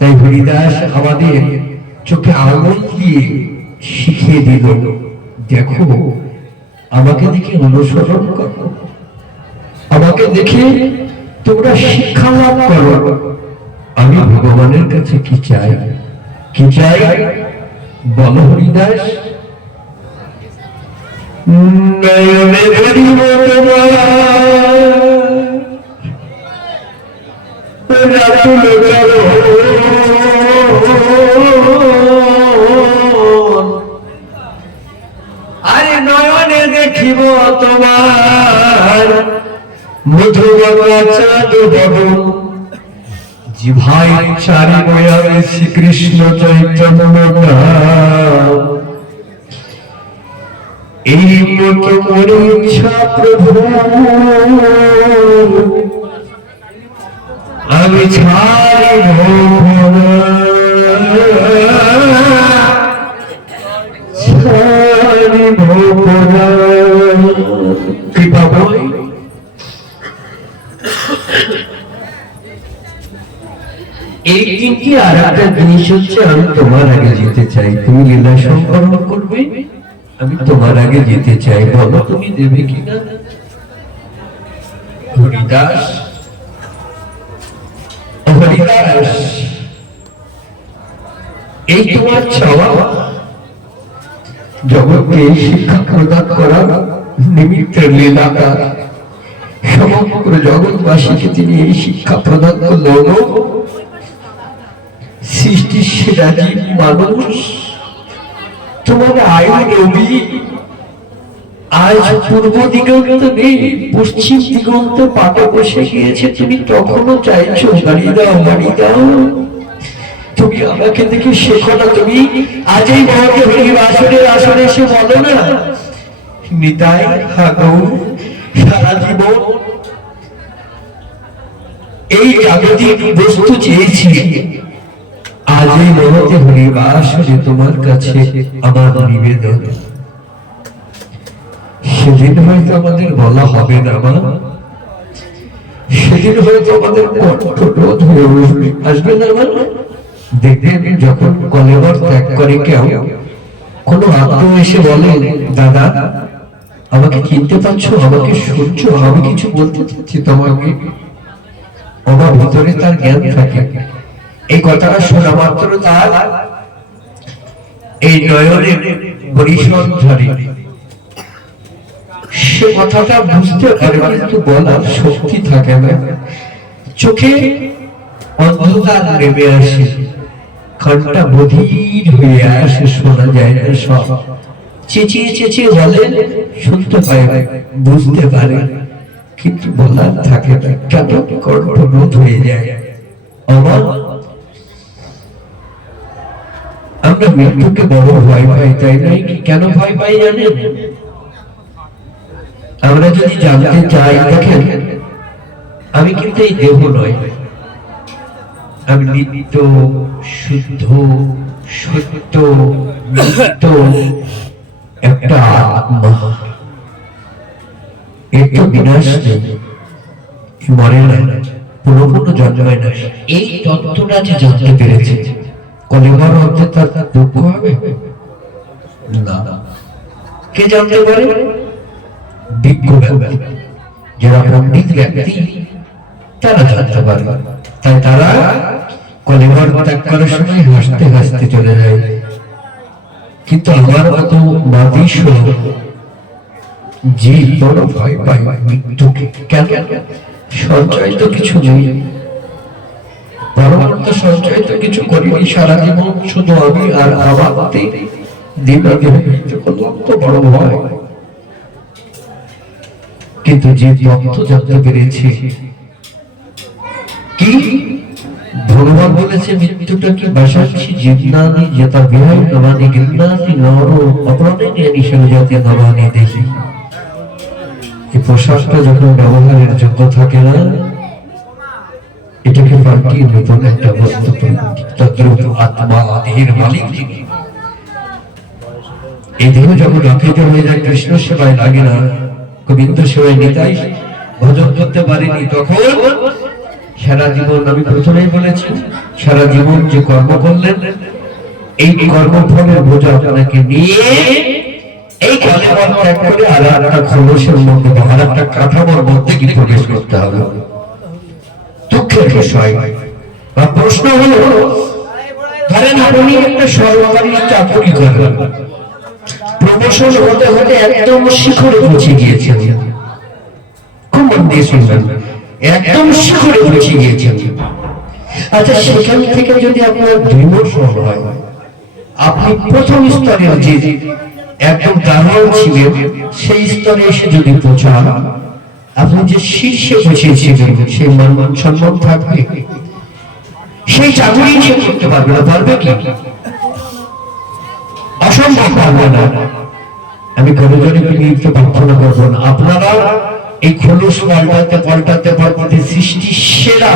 তাই হরিদাস আমাদের চোখে আঙুল দিয়ে শিখিয়ে দিল, দেখো আমাকে দেখে অনুসরণ করো, আমাকে দেখে তোমরা শিক্ষা লাভ করো। আমি ভগবানের কাছে কি চাই, কি চাই বলো হরিদাস? নয়নে ধরিব তোমার রাতুল আরে নয়নে দেখিব তোমার মধুবাবা চাঁদ বদন, জিভাই চারি বয়াবে শ্রীকৃষ্ণ চৈতন্য নাম। এই মতো মনে ইচ্ছা প্রভু আমি ছাড়িব কৃপা বই। এই দিনটি আর একটা জিনিস হচ্ছে, আমি তোমার আগে যেতে চাই, তুমি লীলা সম্পন্ন করবে, আমি তোমার আগে যেতে চাই, বলো তুমি দেবে কিনা? হরিদাস হরিদাস এই তোমার চাওয়া, জগৎকে শিক্ষা প্রদান করা নিমিত্ত লীলাটা সমগ্র জগৎবাসীকে তিনি এই শিক্ষা প্রদান করলেন। সৃষ্টির সেরা জীব মানুষ, তোমার আয়ু নবী আজ পূর্ব দিগন্ত নেই, পশ্চিম দিগন্ত পাটে বসে গিয়েছে, তুমি তখনও চাইছো গাড়ি দাও, গাড়ি দাও। তুমি আমাকে দেখে শেখো না, তুমি আজ এই মহাকে হরির আসরে আসরে এসে বলো না নিতাই হাগৌ সারা জীবন এই জাগতিক বস্তু চেয়েছি, আজ এই মহাকে হরির আসরে তোমার কাছে আমার নিবেদন। সেদিন হয়তো আমাদের বলা হবে না মা, সেদিন হয়তো আমাদের কণ্ঠরোধ হয়ে আসবে না মা। দেখবেন যখন কলেবর ত্যাগ করে কেউ, কোনো আত্মীয় এসে বলে দাদা আমাকে চিনতে পারছো, আমাকে শুনছো, আমি কিছু বলতে চাচ্ছি তোমাকে, আমার ভিতরে তার জ্ঞান থাকে, এই কথাটা শোনা মাত্র তার এই নয়নের পরিসর ধরে, সে কথাটা বুঝতে পারে কিন্তু বলার শক্তি থাকে না। চোখে অন্ধকার নেমে আসে, ঘন্টা বধির হয়ে আসে, শোনা যায় না, সব চেঁচিয়ে চেঁচিয়ে বলে, শুনতে পায়, বুঝতে পারে, কিন্তু বলার থাকে না, কেন কণ্ঠরোধ হয়ে যায়। আমার আমরা মৃত্যুকে বড় ভয় পাই, তাই নয়? কেন ভয় পাই জানেন? আমরা যদি জানতে চাই, দেখেন আমি কিন্তু এই দেহ নয়, আমি নিত্য শুদ্ধ সত্য নিত্য একটা আত্মা, এর তো বিনাশ নেই, মরে না, পুরো পুরো জন্মায় না। এই তত্ত্বটা যে জানতে পেরেছে, কলিমার মধ্যে তার দুঃখ হবে না। কে জানতে পারে? বিজ্ঞ ব্যক্তি, যারা পণ্ডিত ব্যক্তি, তারা জানতে পারে। তাই তারা কলিমার ত্যাগ করার সময় হাসতে হাসতে চলে যায়। কিন্তু আমার মতো মাদিস যে বড় ভয় পায় মৃত্যুকে। কেন? সঞ্চয় তো কিছু নেই, পরবর্ত সঞ্চয় তো কিছু করিনি, সারা জীবন শুধু আমি আর আমাকে দিন তো বড় ভয়। কিন্তু যে তত্ত্ব জানতে পেরেছে, কি ভগবান বলেছে, মৃত্যুটা কি বাসাচ্ছি জীবনানি যেটা বিহাই নবানি গিন্নানি নর অপরাধে নিয়ে জাতীয় নবানি দেখি। এই পোশাকটা যখন ব্যবহারের যোগ্য থাকে না, এটাকে পাল্টিয়ে নতুন একটা বস্তু তদ্রূপ আত্মা দেহের মালিক যিনি। এই দেহ যখন অক্ষিত হয়ে যায়, কৃষ্ণ সেবায় লাগে না, গোবিন্দ সেবায় নিতাই ভজন করতে পারেনি, তখন সারা জীবন, আমি প্রথমেই বলেছি, সারা জীবন যে কর্ম করলেন, এই কর্মফলের বোঝা আপনাকে নিয়ে এই কলেবর ত্যাগ করে আর একটা খোলসের মধ্যে বা আর একটা কাঠামোর মধ্যে কি প্রবেশ করতে হবে। দুঃখের বিষয় বা প্রশ্ন হলো, ধরেন আপনি একটা সরকারি চাকরি করেন, প্রমোশন হতে হতে একদম শিখরে পৌঁছে গিয়েছেন, খুব মন দিয়ে শুনবেন, একদম শিখরে পৌঁছে গিয়েছেন। আচ্ছা, সেখান থেকে যদি আপনার ডিমোশন হয়, আপনি প্রথম স্তরের যে একদম দারোয়ান ছিলেন সেই স্তরে এসে যদি পৌঁছান, আপনি যে শীর্ষে পৌঁছেছিলেন সেই মান সম্মান থাকবে? সেই চাকরি সে করতে পারবে না। পারবে কি? অসম্ভব পারবে না। আমি কলেজরে বিনীত প্রার্থনা করবো না, আপনারা এই খোলস পাল্টাতে পাল্টাতে পাল্টাতে সৃষ্টি সেরা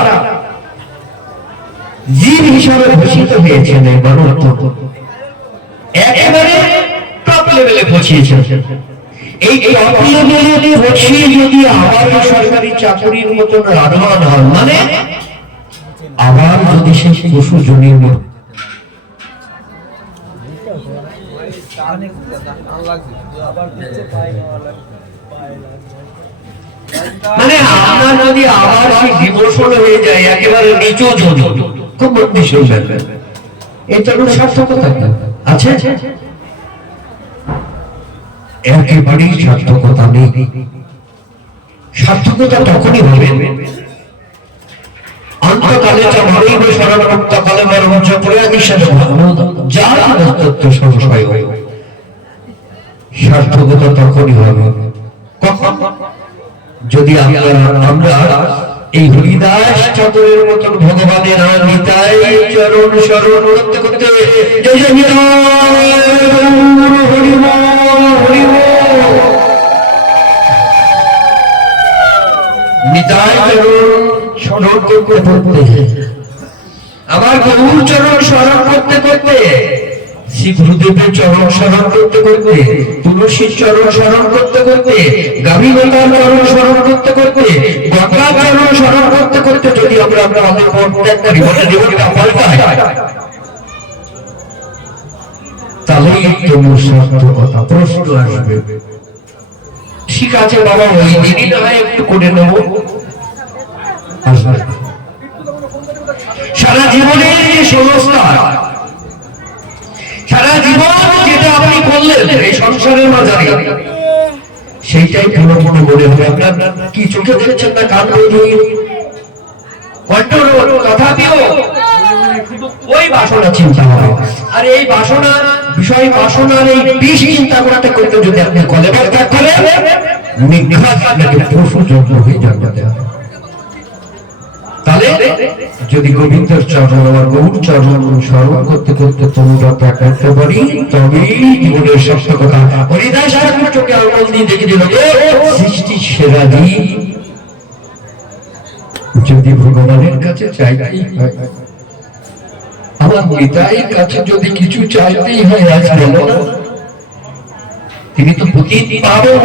জীব হিসাবে ঘোষিত হয়েছেন। এই মানব একেবারে টপ লেভেলে পৌঁছিয়েছেন। এই টপ লেভেলে পৌঁছিয়ে যদি আবার সরকারি চাকরির মতন রাধান হন, মানে আবার যদি সেই পশু জনির মধ্যে, মানে আপনার যদি আবার সেই ডিভোশন হয়ে যায় একেবারে নিচু জন, খুব মন্দি শুনবেন, এটার সার্থকতা আছে? একেবারেই সার্থকতা নেই। সার্থকতা তখনই হবে অন্তকালে চরণৈব শরণমুক্তকালে মরমঞ্চ করে নিঃশ্বাস যার তত্ত্ব সংশয় হয়। সার্থকতা তখনই হবে কখন? যদি আমরা এই হরিদাস ঠাকুরের মতন ভগবানের নিতাই চরণ শরণ করতে করতে জয় জয় নিতাই চরণ স্মরণ করতে করতে, আমার গৌর চরণ স্মরণ করতে করতে, শ্রী গুরুদেবের চরণ স্মরণ করতে করতে, তুলসীর চরণ স্মরণ করতে করতে, গাভী মাতার চরণ স্মরণ করতে করতে, গঙ্গার চরণ স্মরণ করতে করতে যদি আমরা আমাদের প্রত্যেকটা জীবনটা পাল্টাই, তাহলেই তোমার সার্থকতা। প্রশ্ন আসবে, ঠিক আছে বাবা, ওই দিনই না হয় একটু করে নেব, সারা জীবনের যে সংস্কার, সারা জীবন যেটা আপনি করলেন এই সংসারের মাঝারে, সেইটাই পুরো পুরো মনে হবে। আপনার কি চোখে দেখছেন না, কান দিয়ে তথাপিও ওই বাসনা চিন্তা হবে। আর এই বাসনা বিষয়, বাসনার এই বিষ চিন্তা করাতে করতে যদি আপনি কলেবর ত্যাগ করেন, নিঘাত আপনাকে পশু জন্ম হয়ে জন্মাতে হবে। তাহলে যদি গোবিন্দর চরণ, আমার গৌর চরণ স্মরণ করতে করতে তোমরা ত্যাগ করতে পারি, তবেই জীবনের সার্থকতা। হরিদাস ঠাকুর চোখে আঙুল দিয়ে দেখে দিল সৃষ্টি সেরা জীব যদি ভগবানের কাছে চাইতেই হয়, আমার নিতাইয়ের কাছে যদি কিছু চাইতেই হয়, আজ বলো না, তিনি তো পতিত পাবন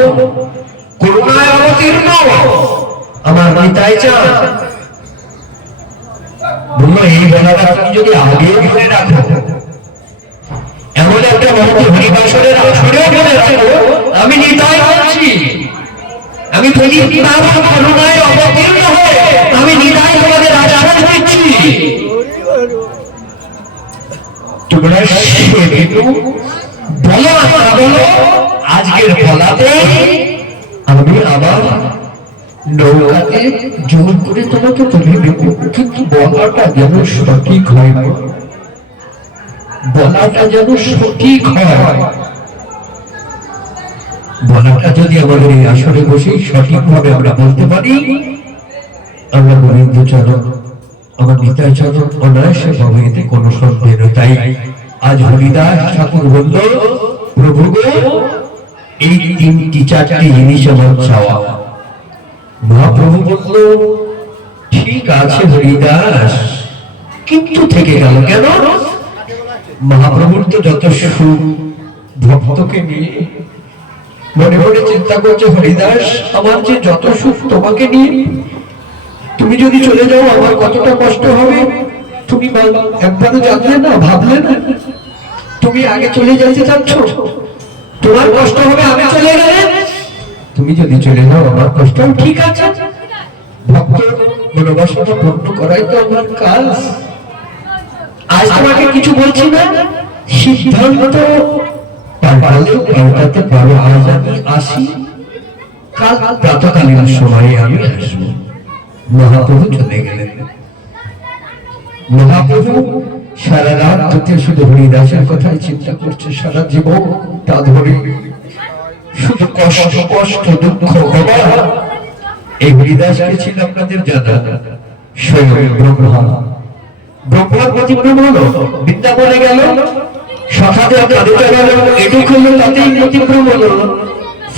করুণায় অবতীর্ণ আমার নিতাই চান। বললো এই বেলাটা তুমি যদি আগে ধরে রাখো, এমন একটা মহৎ হরিবাসরের আসরেও মনে রাখো, আমি নিতাই বলছি, আমি পতিত পাবন করুণায় অবতীর্ণ হয়ে আমি নিতাই তোমাদের আশ্বাস দিচ্ছি। তোমরা বলো না বলো, আজকের বলাতে আমি আবার নৌকাতে জোর করে তোমাকে তুলে দেব, কিন্তু বলাটা যেন সঠিক হয়, বলাটা যেন সঠিক হয়। বলাটা যদি আমাদের এই আসরে বসে সঠিক ভাবে আমরা বলতে পারি, আমরা গোবিন্দ চরণ, আমার নিতাই চরণ অনায়াসে পাবো, এতে কোনো সন্দেহ নেই। তাই আজ হরিদাস ঠাকুর বলল, প্রভু গো, এই তিনটি চারটি জিনিস আমার চাওয়া। মহাপ্রভু বলল, ঠিক আছে হরিদাস, কিন্তু থেকে গেল কেন? মহাপ্রভুর তো যত সুখ ভক্তকে নিয়ে, মনে মনে চিন্তা করছে, হরিদাস আমার যে যত সুখ তোমাকে নিয়ে, তুমি তুমি যদি চলে যাও আমার কতটা কষ্ট হবে তুমি একবারও জানলে না, ভাবলে না? তুমি আগে চলে যেতে চাচ্ছ, তোমার কষ্ট হবে আমি চলে গেলে। তুমি যদি চলে যাও আমার কষ্ট, ঠিক আছে, ভক্ত মনোবাসনা পূর্ণ করাই তো আমার কাজ। আজ তোমাকে কিছু বলছি না, সিদ্ধান্ত পাল্টালে পাল্টাতে পারো। আজ আমি আসি, কাল প্রাতকালীন সময়ে আমি আসবো। মহাপ্রভু চলে গেলেন। মহাপ্রভু সারা রাত ধরে শুধু হরিদাসের কথাই চিন্তা করছে, সারা জীবন তা ধরে শুধু কষ্ট কষ্ট দুঃখ। এই হরিদাসকে ছিল আপনাদের জানা, স্বয়ং ব্রহ্মা। ব্রহ্মার প্রতিক্রম হলো, বৃন্দাবনে গেল, সখাদের কাঁদিতে গেল, এটুকু হলো তাতেই প্রতিক্রম হলো।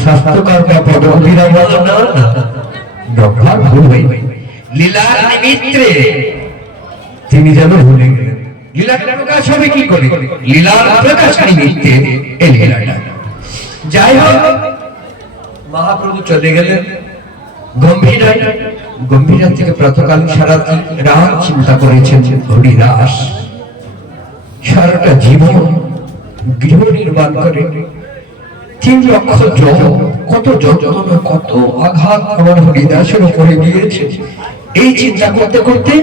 স্বাস্থ্যকর্তা পদ অভিরাম হলো না, ব্রহ্মার ভুল হয়ে লীলার নিমিত্তে তিনি যেন ভুলে গেলেন। লীলাটা প্রকাশ হবে কি করে? লীলার প্রকাশ নিমিত্তে এই লীলাটা। যাই হোক, মহাপ্রভু চলে গেলেন গম্ভীরা। গম্ভীরা থেকে প্রাতকালীন সারা রাত চিন্তা করেছেন হরিদাস। সারাটা জীবন গৃহ নির্মাণ করে 3 লক্ষ জপ, কত যন্ত্রণা, কত আঘাত আমার হরিদাসের উপরে দিয়েছে। এই চিন্তা করতে করতে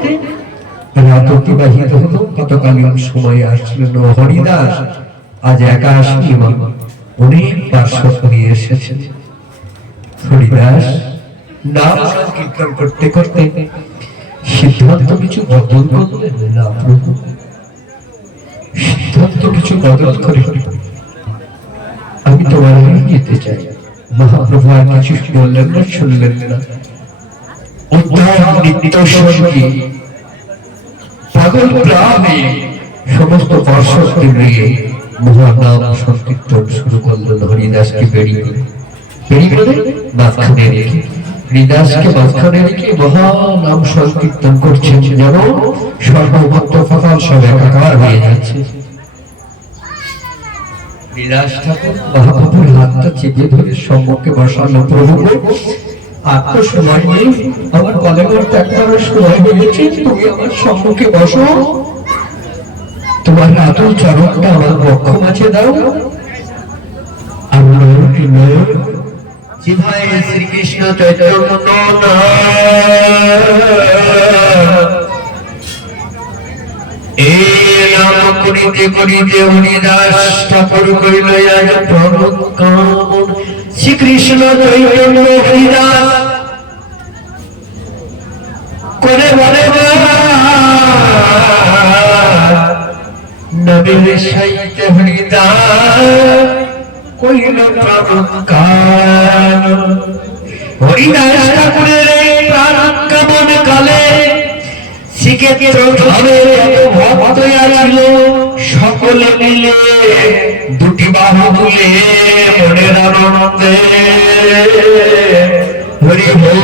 রাত অতিবাহিত হলো। কতকালীন সময় আসলেন হরিদাস। আজ একা আসেনি, অনেক পার্শ্বদ নিয়ে এসেছেন। হরিদাস নাম কীর্তন করতে করতে সিদ্ধান্ত কিছু বদল করলেন না প্রভু। সিদ্ধান্ত কিছু বদল করে আমি তোমার যেতে চাই। মহাপ্রভু আর কিছু বললেন না, শুনলেন না। উদ্ধার নিত্য সঙ্গী পাগল প্রাণে সমস্ত পার্শ্বদকে নিয়ে মহানাম সংকীর্তন শুরু করলেন। হরিদাসকে বেরিয়ে মাঝখানে রেখে, হরিদাসকে মাঝখানে রেখে মহানাম সংকীর্তন করছেন, যেন সর্বভক্ত ফল সব একাকার হয়ে যাচ্ছে। হরিদাস ঠাকুর মহাপ্রভুর হাতটা চেপে ধরে সম্মুখে বসানো। প্রভু আর তো সময় নেই, আমার কলেজের ত্যাগ করার সময় হয়েছে, তুমি আমার সম্মুখে বসো, তোমার আতুল চরণটা আমার বক্ষ মাঝে দাও। জিভায় শ্রীকৃষ্ণ চৈতন্য এই নাম করিতে করিতে হরিদাস ঠাকুর কইল আজ প্রণকামন। শ্রীকৃষ্ণ চৈতন্য হরিদাস করে বলে নবীর সাহিত্য হরিদাস কইল প্রাণকান। হরিদাস ঠাকুরের প্রাণকামন কালে শ্রীক্ষেত্র ধামে ভক্ত ছিল, সকলে মিলে দুটি বাহু তুলে মনের আনন্দে হরি বল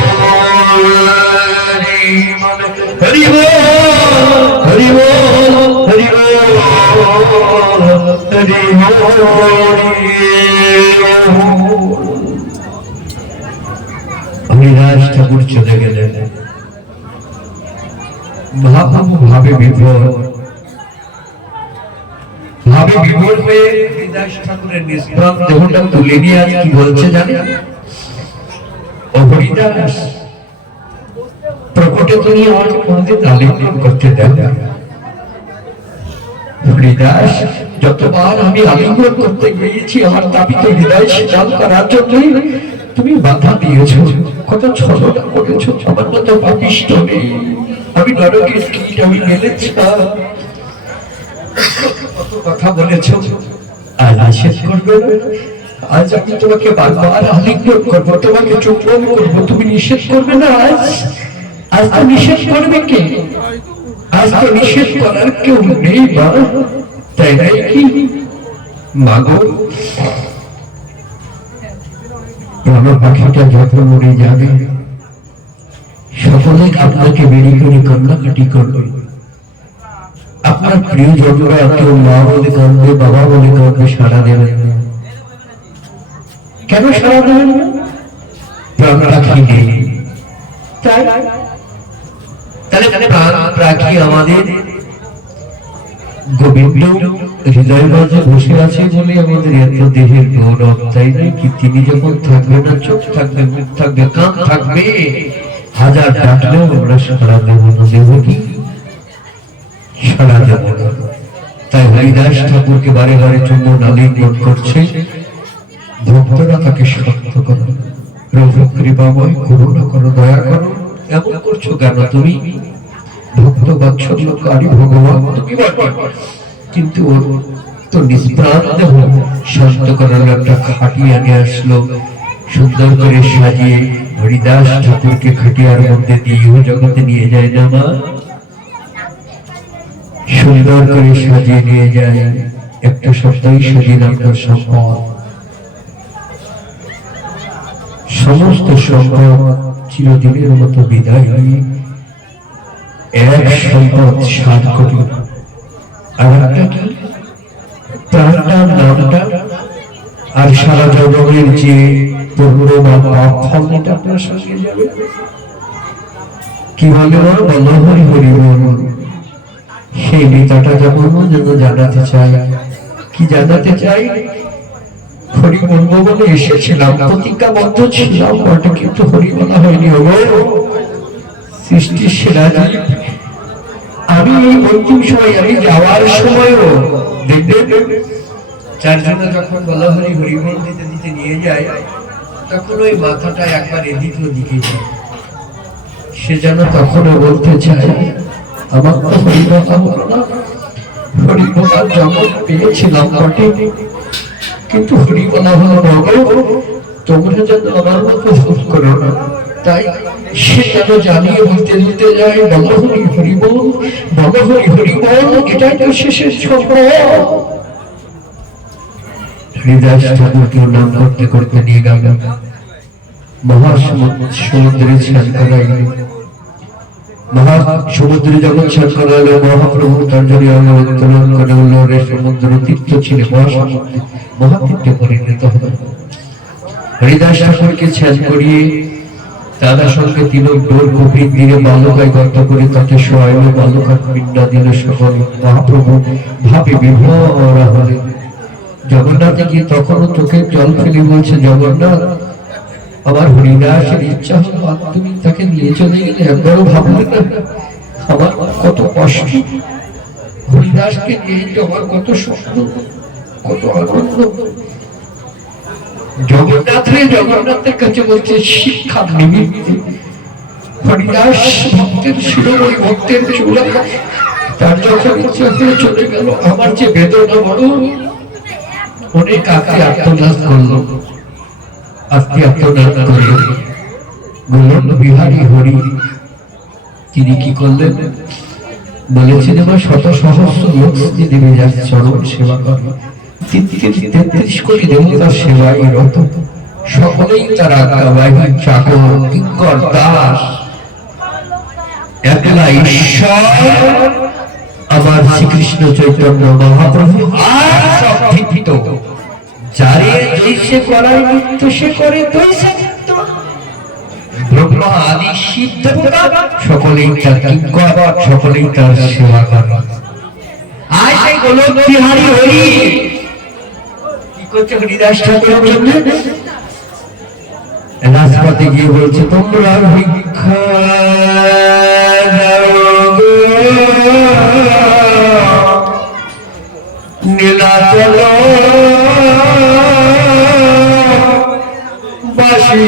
হরি বল হরি বল হরি বল হরি বল। হরিদাস ঠাকুর চলে গেলেন। মহাপ্রভু ভাবে বিভোর হয়ে হরিদাস ঠাকুরের নিষ্প্রাণ দেহটা তুলে নিয়ে আজ কি বলছে জানেন? ও হরিদাস, প্রকটে তুমি আমাকে কোনদিন আলিঙ্গন করতে দেন না। হরিদাস, যতবার আমি আলিঙ্গন করতে গিয়েছি আমার তাপিত হৃদয় শীতল করার জন্যই তুমি বাধা দিয়েছো, কত ছলনা করেছো। আমার মতো পাপিষ্ঠ নেই, আমি নরকের কীট, আমি মেলেছিলাম, কত কথা বলেছ। আর নিষেধ করবে না? আজ আমি তোমাকে বারবার আলিঙ্গন করবো, তোমাকে চুম্বন করবো, তুমি নিষেধ করবে না? আজ তো নিষেধ করবে কে? আজ তো নিষেধ করার কেউ নেই মা, তাই নাই কি মাগো? আমার পাখিটা যখন উড়ে যাবে সকলে আপনাকে বেরি করে কান্নাকাটি করবে। আপনার প্রিয় জনরা কেউ মা বলে কাঁদবে, বাবা বলে কাঁদবে, সাড়া দেবেন না। কেন সাড়া দেবেন না? প্রাণ পাখি নেই, তাই তাহলে প্রাণ রাখি আমাদের গোবিন্দ হৃদয় মাঝে বসে আছে বলে আমাদের এত দেহের গৌরব, তাই নয় কি? তিনি যখন থাকবে না, চোখ থাকবে, মুখ থাকবে, কান থাকবে, হাজার ডাকলেও আমরা সাড়া দেব না। দেব কি? সাড়া দেব না। তাই হরিদাস ঠাকুরকে বারে বারে চুম্বন আলিঙ্গন করছে, ভক্তরা তাকে শক্ত করো, প্রভু কৃপাময়, করুণা করো, দয়া করো, এমন করছো কেন তুমি? ভক্ত বাৎসল্যকারী ভগবান তুমি বটে, কিন্তু ওর তো নিষ্প্রাণ দেহ শান্ত করার একটা খাটিয়া নিয়ে আসলো, সুন্দর করে সাজিয়ে হরিদাস ঠাকুরকে খাটিয়ার মধ্যে দিয়ে জগতে নিয়ে যায় না মা? সুন্দর করে সাজিয়ে নিয়ে যায়। একটা শব্দই সাজিয়ে রাখার সম্পদ, সমস্ত সম্পদ চিরদিনের মতো বিদায় নিয়ে এক সম্পদ 7 কোটি। আর একটা কি? প্রাণটা, নামটা, আর সারা জগতের যে পূর্ণ বা পাপ ফল, এটা আপনার সঙ্গে যাবে। কি বলে ওর? বলো হরি হরি বল। সেই নেতাটা যখন যেন জানাতে চাই, কি জানাতে চাই? হরি বলবো বলে এসেছিলাম, প্রতিজ্ঞাবদ্ধ ছিলাম বটে, কিন্তু হরি বলা হয়নি। সৃষ্টির সেরা জীব আমি, এই অন্তিম সময়, আমি যাওয়ার সময়ও দেখবেন চারজনে যখন বলা হরি হরি বল দিতে দিতে নিয়ে যায়, তখন ওই মাথাটা একবার এদিক ওদিকে যায়। সে যেন তখনও বলতে চায়, আমার তো হরি বলা হলো না, হরি বলার জগৎ পেয়েছিলাম বটে, কিন্তু হরি বলা হলো না। তোমরা যেন আমার মতো ভুল করো না। তাই সে যেন জানিয়ে বলতে দিতে যায়, বলো হরি হরি বল, বলো হরি হরি বল, এটাই তো শেষের সম্পদ। হরিদাস ঠাকুরকে নাম করতে করতে নিয়ে গেল মহাসমুদ্রে স্নান করাইল। মহাসমুদ্রে যখন স্নান করাইল, মহাপ্রভু তার জন্য উত্তোলন করে উল্লরে সমুদ্র তীর্থ ছিল, মহাসমুদ্রে মহাতীর্থে পরিণত হল। হরিদাস ঠাকুরকে স্নান করিয়ে দাদার সঙ্গে তিলক ডোর গভীর দিনে বালুকায় গর্ত করে তাকে শোয়াইল, বালুকার পিণ্ডা দিল সকলে। মহাপ্রভু ভাবে বিভোরা হলেন। জগন্নাথে গিয়ে তখনও চোখে জল ফেলে বলছে, জগন্নাথ আমার হরিদাসের ইচ্ছা হলো, আর তুমি তাকে নিয়ে চলে গেলে, একবারও ভাবলে না আমার কত কষ্ট। হরিদাসকে নিয়ে আমার কত স্বপ্ন, কত আনন্দ। জগন্নাথের কাছে বলছে শিক্ষার নিমিত্তে হরিদাস ভক্তের শিরোমণি, ভক্তের চূড়া, তার যখন ইচ্ছা হয়ে চলে গেল, আমার যে বেদনা বড়। অনেক আত্মনাদ করলো, আত্মনাদ করলো। বলল বিহারী হরি, তিনি কি করলেন? বলেছেন আমার শত সহস্র লোক দেবে যার চরণ সেবা করে, 33 কোটি দেবতার সেবায় রত, সকলেই তার আজ্ঞাবাহী চাকর কিঙ্কর দাস। একলা ঈশ্বর আমার শ্রীকৃষ্ণ চৈতন্য মহাপ্রভু আর সব ভীত। যারে জৈসে করার নিত্য সে করে তৈসে নিত্য। ব্রহ্মা আদি শিব দেবতা সকলেই তার কিঙ্কর, সকলেই তার সেবা করে। আজ সেই গোলক বিহারী হরি কি করছে? হরিদাস ঠাকুরের জন্য রাজপথে গিয়ে বলছে, তোমরা ভিক্ষা নীলাচল বাসী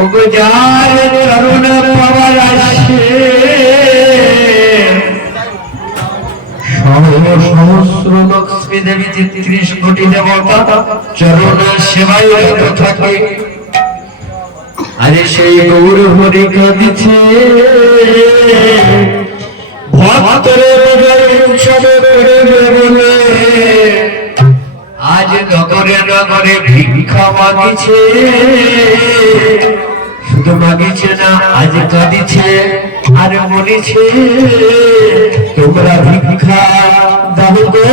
ওগো যার চরণ পাওয়ার আসে, সহস্র লক্ষ্মী দেবী 33 কোটি দেবতা চরণ সেবায় রত থাকে। আরে সেই গৌর হরি কাঁদিছে, আজ নগরে নগরে ভিক্ষা মাগিছে, শুধু মাগিছে না, আজ কাঁদিছে আর বলিছে, তোমরা ভিক্ষা দাও গো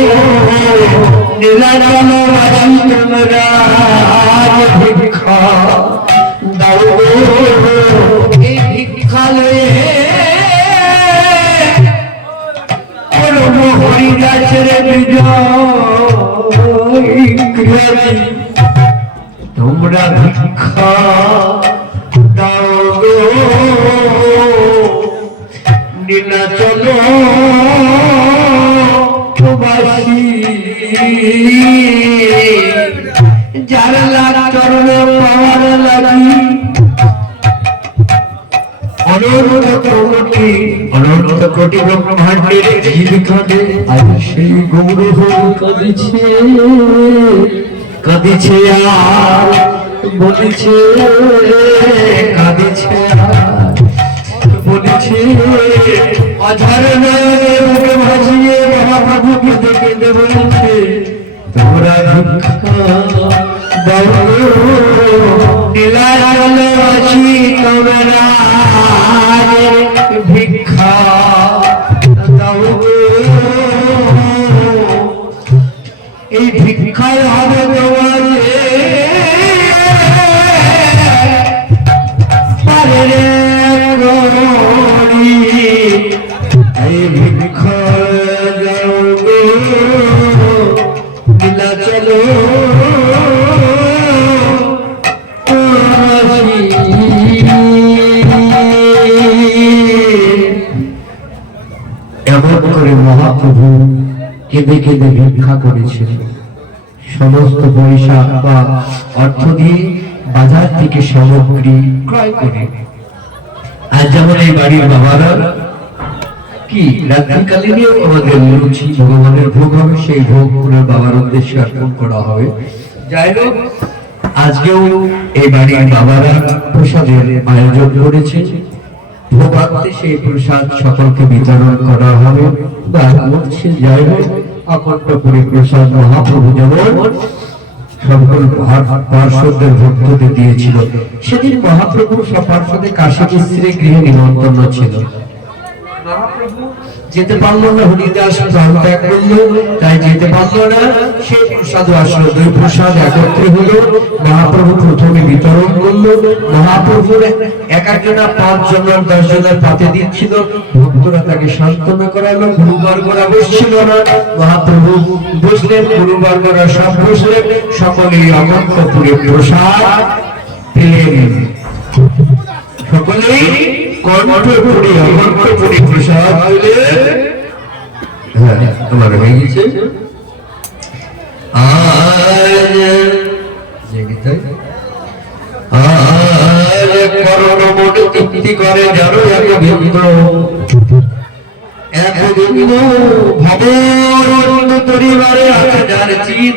নীলাচলবাসী, তোমরা ভিক্ষা দাও গো এই ভিক্ষা লয়ে পরম হরিদাসের বিজয় ক্রিয়াদি তোমরা ভিক্ষা দাও গো নীলাচল প্রবাসী যার লাগ চরণে পাওয়ার লাগি অনন্ত কোটি ব্রহ্মাণ্ডের জীবখানে আজ সেই গৌরব কাঁদিছে কাঁদিছে আর বলেছে কাঁদিছে আর বলেছে অঝার নয়নে ভাসিয়ে মহাপ্রভুকে দেখে বলেছে তোমরা ভিক্ষা দাও নীলাচলবাসী তোমরা ভিক্ষা দাও এই ভিক্ষায় হবে তোমাদের এই ভিক্ষা দাও নীলাচল এমন করে মহাপ্রভু কেঁদে কেঁদে ভিক্ষা করেছিল সমস্ত পয়সা বা অর্থ দিয়ে বাজার থেকে সামগ্রী ক্রয় করে। আর যেমন এই বাড়ির বাবারা কি রাত্রিকালীনও আমাদের লুচি ভগবানের ভোগ হবে, সেই ভোগ পুরো বাবার উদ্দেশ্যে অর্পণ করা হবে। যাই হোক আজকেও এই বাড়ির বাবারা প্রসাদের আয়োজন করেছে, ভোগান্তে সেই প্রসাদ সকলকে বিতরণ করা হবে। যাই হোক অখণ্ড পরিপ্রসাদ মহাপ্রভু যেমন সকল পার্শ্বদের ভক্তদের দিয়েছিল। সেদিন মহাপ্রভু সব পার্শ্বদের কাশী মিশ্রের গৃহে নিমন্ত্রণ ছিল। মহাপ্রভু যেতে পারলো না, হরিদাস প্রাণ ত্যাগ করলো, তাই যেতে পারলো না। সেই প্রসাদ আসলো, দুই প্রসাদ একত্রে হলো। মহাপ্রভু প্রথমে বিতরণ করলো। মহাপ্রভুর এক একজনা 5 জনের 10 জনের পাতে দিচ্ছিল। ভক্তরা তাকে সান্ত্বনা করালো। গুরুবর্গরা বসছিল না, মহাপ্রভু বসলেন, গুরুবর্গরা সব বসলেন। সকলেই অনন্তপুরে প্রসাদ পেলেন। সকলেই কণ্ঠপুরে অনন্তপুরে প্রসাদ পেলেন। হ্যাঁ তোমার হয়ে গেছে। আজ করণ মোটে তৃপ্তি করে জানো এক ভিন্ন ভবন তরিবারে আছে যার চিত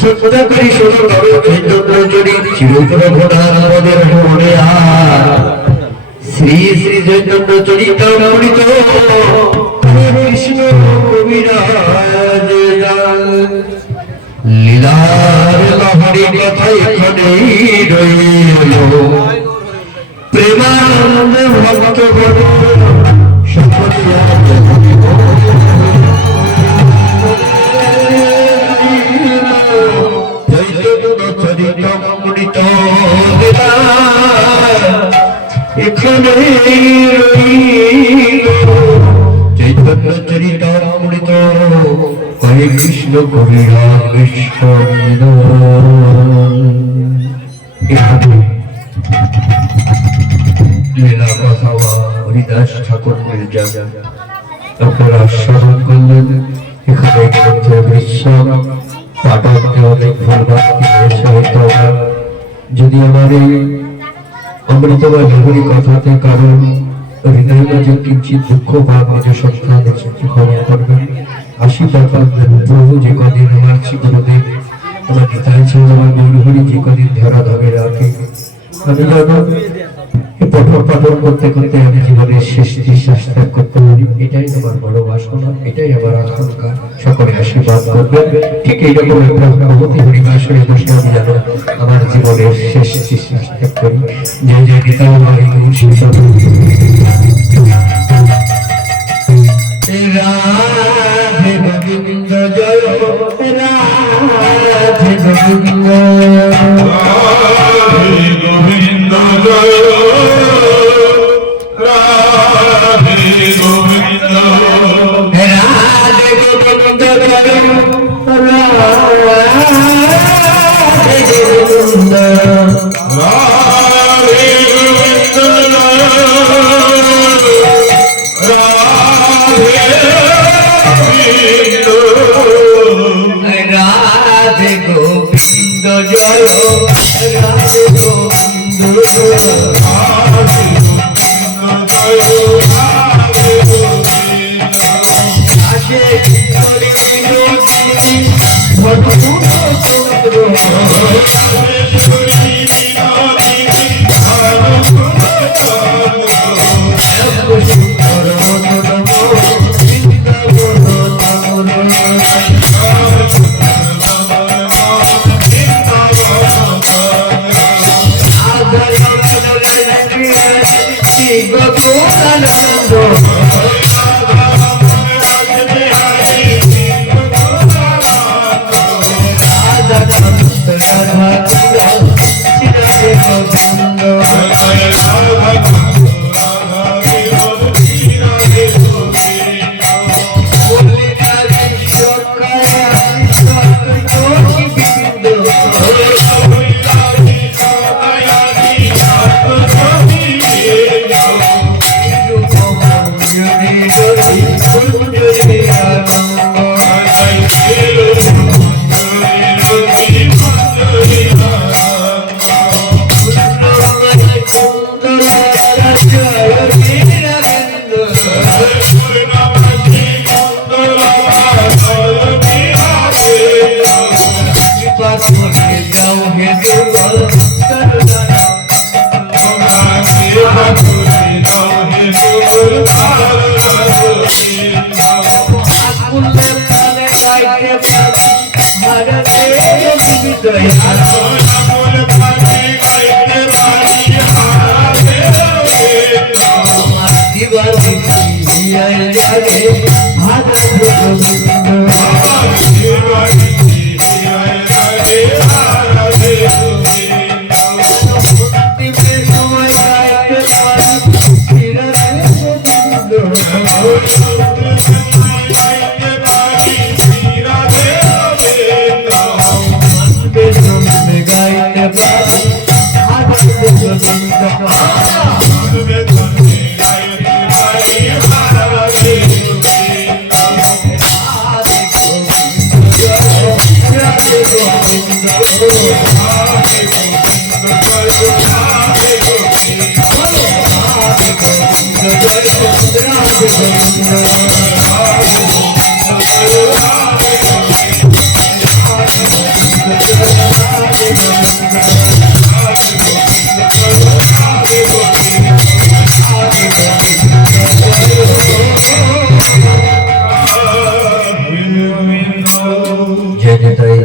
সত্য করি শোনো তবে চৈতন্য জড়ি চিরতর ঘোড়ার পদের মনে আর শ্রী শ্রী চৈতন্য চরিত অমৃত কৃষ্ণ কবিরাজ লীলার লহরী কথা এখানেই রইল প্রেমানন্দ ভক্ত বড় সকলিয়া চৈতন্য চরিত অমৃত এখানে চৈতন্য চরিত অমৃত হরে কৃষ্ণ কবিরাজ কৃষ্ণ লীলা কথা হরিদাস ঠাকুর মির্জা আপনারা স্মরণ করলেন। এখানে বিশ্রাম পাঠককে অনেক ভুলভ্রান্তি হয়েছে হয়তো। যদি আমার এই অমৃত বা হরি কথাতে কারণ হৃদয় মাঝে কিঞ্চিত দুঃখ বা নিজ সন্তান ক্ষমা করবেন। আশীর্বাদ প্রভু যে কদিন আমার গুরুদেব আমার গীতায় ছিল আমার গৌরহরি যে কদিন ধরা ধরে রাখে। আমি জানো পঠন পাঠন করতে করতে আমি জীবনের শেষ নিঃশ্বাস ত্যাগ করতে পারি, এটাই আমার বড় বাসনা, এটাই আমার আকাঙ্ক্ষা। সকলে আশীর্বাদ করবেন। ঠিক এইরকম একটা ভগবতী হরিবাসরে বসে আমি জানো আমার জীবনের শেষ নিঃশ্বাস ত্যাগ করি। জয় জয় গীতা হরি রাধে গোবিন্দ জয় রাধে গোবিন্দ গোবিন্দ রাধে গোবিন্দ জয় রাধে গোবিন্দ জয় রাধে গোবিন্দ জয় আসে করে বিনোদিনী মধুর চন্দ্র জয়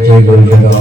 জয় গুরু